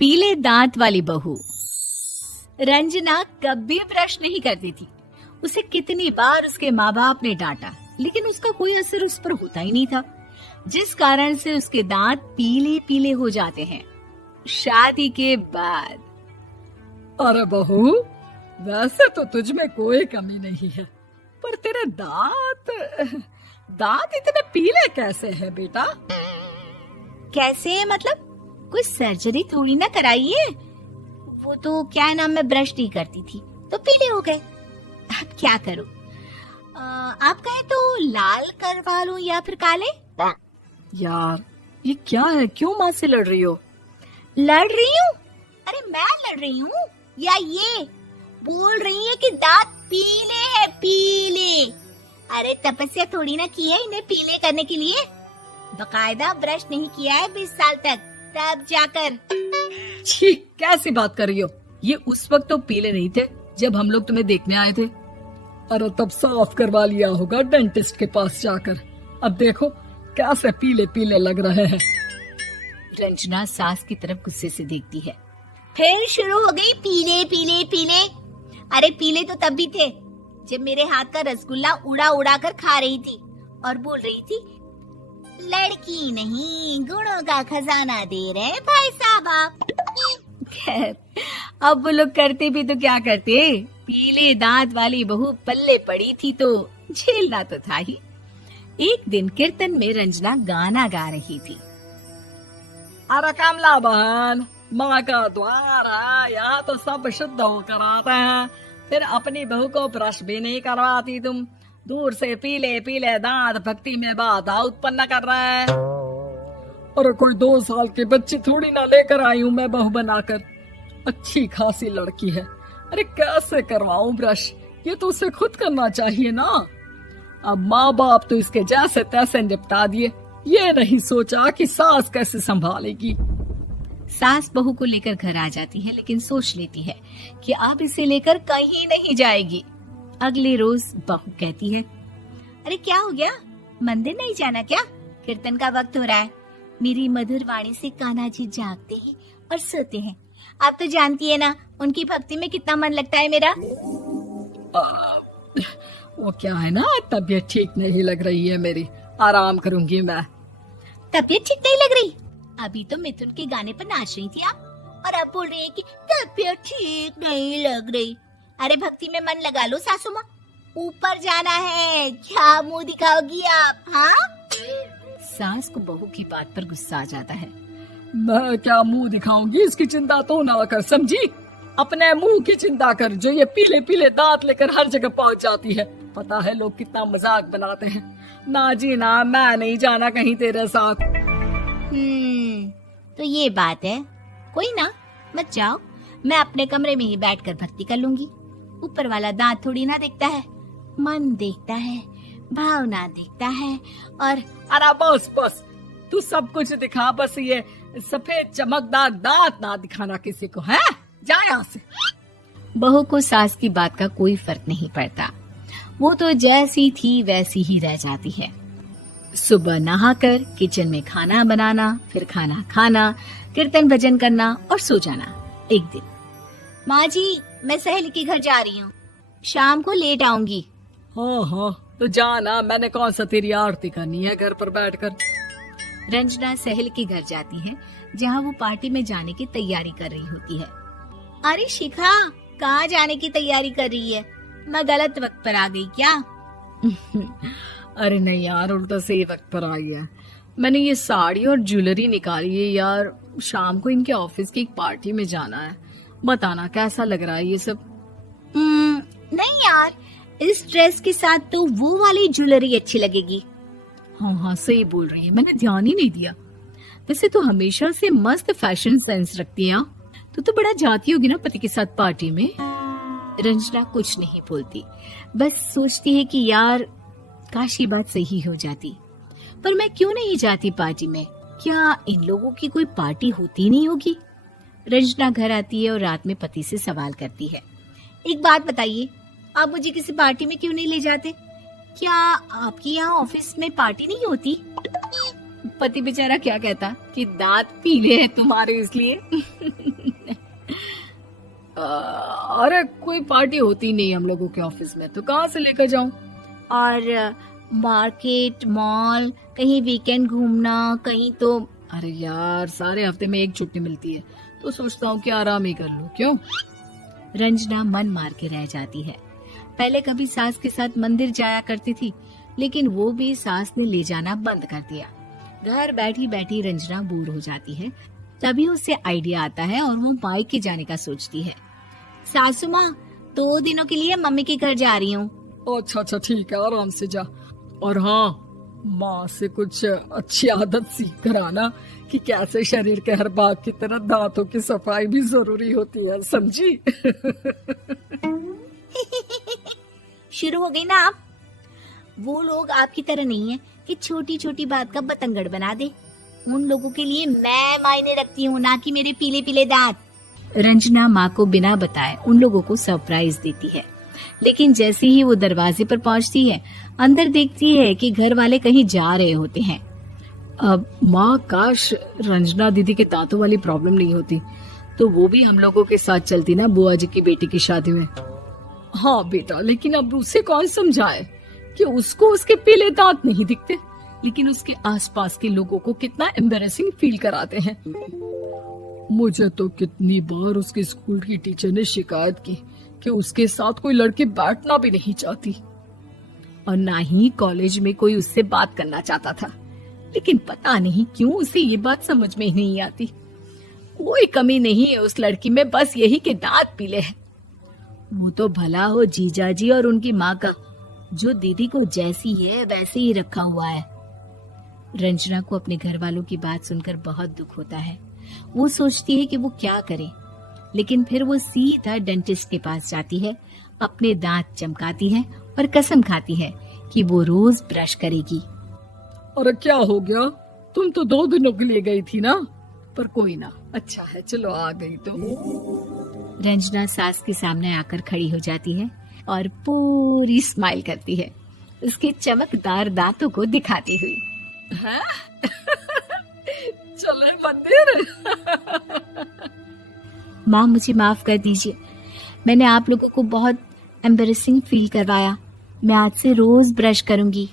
पीले दांत वाली बहू। रंजना कभी ब्रश नहीं करती थी। उसे कितनी बार उसके माँ बाप ने डांटा, लेकिन उसका कोई असर उस पर होता ही नहीं था, जिस कारण से उसके दांत पीले पीले हो जाते हैं। शादी के बाद। अरे बहू, वैसे तो तुझ में कोई कमी नहीं है, पर तेरे दांत इतने पीले कैसे हैं बेटा? कैसे मतलब? कोई सर्जरी थोड़ी ना कराइए। वो तो क्या नाम, मैं ब्रश नहीं करती थी तो पीले हो गए। अब क्या करूं? आप कहे तो लाल करवा लूं या फिर काले? यार ये क्या है, क्यों माँ से लड़ रही हो? लड़ रही हूँ? अरे मैं लड़ रही हूँ या ये बोल रही है कि दांत पीले हैं, पीले। अरे तपस्या थोड़ी ना की है इन्हें पीले करने के लिए। बकायदा ब्रश नहीं किया है 20 साल तक, तब जाकर। छी, कैसी बात कर रही हो? ये उस वक्त तो पीले नहीं थे जब हम लोग तुम्हें देखने आए थे। अरे तब साफ करवा लिया होगा डेंटिस्ट के पास जाकर। अब देखो कैसे पीले पीले लग रहे हैं। रंजना सास की तरफ गुस्से से देखती है। फिर शुरू हो गई पीले पीले पीले। अरे पीले तो तब भी थे जब मेरे हाथ का रसगुल्ला उड़ा उड़ा कर खा रही थी और बोल रही थी, लड़की नहीं गुणों का खजाना दे रहे भाई साहब आप। खैर, अब वो लोग करते भी तो क्या करते, पीले दांत वाली बहू पल्ले पड़ी थी तो झेलना तो था ही। एक दिन कीर्तन में रंजना गाना गा रही थी। अरे कमला बहन, माँ का द्वार है, यहाँ तो सब शुद्ध होकर आते हैं, फिर अपनी बहू को ब्रश भी नहीं करवाती तुम। दूर से पीले पीले दांत भक्ति में बाधा उत्पन्न कर रहे हैं। अरे कोई 2 साल के बच्चे थोड़ी ना लेकर आई हूँ मैं बहू बनाकर। अच्छी खासी लड़की है, अरे कैसे करवाऊं ब्रश? ये तो उसे खुद करना चाहिए ना। अब माँ बाप तो इसके जैसे तैसे निपटा दिए, ये नहीं सोचा कि सास कैसे संभालेगी। सास बहू को लेकर घर आ जाती है, लेकिन सोच लेती है कि अब इसे लेकर कहीं नहीं जाएगी। अगले रोज बहू कहती है, अरे क्या हो गया, मंदिर नहीं जाना क्या? कीर्तन का वक्त हो रहा है। मेरी मधुर वाणी से कान्हा जी जागते हैं और सोते हैं। आप तो जानती है ना उनकी भक्ति में कितना मन लगता है मेरा। वो क्या है ना, तबीयत ठीक नहीं लग रही है मेरी, आराम करूंगी मैं। तबीयत ठीक नहीं लग रही? अभी तो मिथुन के गाने पर नाच रही थी आप, और अब बोल रही है कि तबीयत ठीक नहीं लग रही। अरे भक्ति में मन लगा लो सासू माँ, ऊपर जाना है, क्या मुंह दिखाओगी आप? हाँ? सास को बहू की बात पर गुस्सा आ जाता है। मैं क्या मुंह दिखाऊंगी, इसकी चिंता तो ना कर, समझी? अपने मुंह की चिंता कर, जो ये पीले पीले दांत लेकर हर जगह पहुंच जाती है। पता है लोग कितना मजाक बनाते हैं। ना जी ना, मैं नहीं जाना कहीं तेरे साथ। तो ये बात है। कोई ना, मत जाओ, मैं अपने कमरे में ही बैठकर भक्ति कर लूंगी। ऊपर वाला दांत थोड़ी ना देखता है, मन देखता है, भावना देखता है। और अरे बस बस, तू सब कुछ दिखा, बस ये सफेद चमकदार दांत ना दिखाना किसी को, है? जा यहाँ से। बहू को सास की बात का कोई फर्क नहीं पड़ता, वो तो जैसी थी वैसी ही रह जाती है। सुबह नहाकर किचन में खाना बनाना, फिर खाना खाना, कीर्तन भजन करना और सो जाना। एक दिन, माँ जी मैं सहेली के घर जा रही हूँ, शाम को लेट आऊंगी। हाँ, तो जाना, मैंने कौन सा तेरी आरती करनी है घर पर बैठकर। रंजना सहेली के घर जाती है, जहाँ वो पार्टी में जाने की तैयारी कर रही होती है। अरे शिखा, कहाँ जाने की तैयारी कर रही है? मैं गलत वक्त पर आ गई क्या? अरे नहीं यार, उल्टा सही वक्त पर आई है। मैंने ये साड़ी और ज्वेलरी निकाली है यार, शाम को इनके ऑफिस की एक पार्टी में जाना है। बताना कैसा लग रहा है ये सब? नहीं यार, इस ड्रेस के साथ तो वो वाली ज्वेलरी अच्छी लगेगी। हाँ, सही बोल रही है, मैंने ध्यान ही नहीं दिया। वैसे तो हमेशा से मस्त फैशन सेंस रखती है। तो बड़ा जाती होगी ना पति के साथ पार्टी में। रंजना कुछ नहीं बोलती, बस सोचती है कि यार काश ये बात सही हो जाती, पर मैं क्यों नहीं जाती पार्टी में? क्या इन लोगों की कोई पार्टी होती नहीं होगी? रंजना घर आती है और रात में पति से सवाल करती है, एक बात बताइए, आप मुझे किसी पार्टी में क्यों नहीं ले जाते? क्या आपकी यहाँ ऑफिस में पार्टी नहीं होती? पति बेचारा क्या कहता कि दांत पीले हैं तुम्हारे इसलिए। अरे कोई पार्टी होती नहीं हम लोगों के ऑफिस में, तो कहाँ से लेकर जाऊं? और मार्केट, मॉल, कहीं वीकेंड घूमना, कहीं तो। अरे यार सारे हफ्ते में एक छुट्टी मिलती है, तो सोचता हूँ कि आराम ही कर लूं। क्यों? रंजना मन मार के रह जाती है। पहले कभी सास के साथ मंदिर जाया करती थी, लेकिन वो भी सास ने ले जाना बंद कर दिया। घर बैठी बैठी रंजना बोर हो जाती है। तभी उसे आइडिया आता है और वो मायके जाने का सोचती है। सासू माँ, 2 दिनों के लिए मम्मी के घर जा रही हूँ। अच्छा ठीक है, आराम से जा। और हाँ, माँ से कुछ अच्छी आदत सीख कर आना कि कैसे शरीर के हर भाग की तरह दांतों की सफाई भी जरूरी होती है, समझी? शुरू हो गई ना आप। वो लोग आपकी तरह नहीं है कि छोटी छोटी बात का बतंगड़ बना दे। उन लोगों के लिए मैं मायने रखती हूँ, ना कि मेरे पीले पीले दांत। रंजना माँ को बिना बताए उन लोगों को सरप्राइज देती है, लेकिन जैसे ही वो दरवाजे पर पहुंचती है, अंदर देखती है कि घर वाले कहीं जा रहे होते हैं। अब माँ, काश रंजना दीदी के दांतों वाली प्रॉब्लम नहीं होती, तो वो भी हम लोगों के साथ चलती ना बुआ जी की बेटी की शादी में। हाँ बेटा, लेकिन अब उसे कौन समझाए कि उसको उसके पीले दांत नहीं दिखते, लेकिन उसके आसपास के लोगों को कितना एम्बैरेसिंग फील कराते हैं। मुझे तो कितनी बार उसके स्कूल की टीचर ने शिकायत की कि उसके साथ कोई लड़की बैठना भी नहीं चाहती, और ना ही कॉलेज में कोई उससे बात करना चाहता था। लेकिन पता नहीं क्यों उसे ये बात समझ में ही नहीं आती। कोई कमी नहीं है उस लड़की में, बस यही कि दांत पीले हैं। वो तो भला हो जीजाजी और उनकी माँ का, जो दीदी को जैसी है वैसे ही रखा हुआ है। रंजना को अपने घर वालों की बात सुनकर बहुत दुख होता है। वो सोचती है कि वो क्या करे, लेकिन फिर वो सीधा डेंटिस्ट के पास जाती है, अपने दांत चमकाती है और कसम खाती है कि वो रोज ब्रश करेगी। अरे क्या हो गया? तुम तो 2 दिनों के लिए गई थी ना, पर कोई ना, अच्छा है, चलो आ गई तो। रंजना सास के सामने आकर खड़ी हो जाती है और पूरी स्माइल करती है, उसके चमकदार दांतों को दिखाती हुई। हैं? चले मंदिर? माँ, मुझे माफ कर दीजिए, मैंने आप लोगों को बहुत एम्बैरेसिंग फील करवाया। मैं आज से रोज ब्रश करूंगी।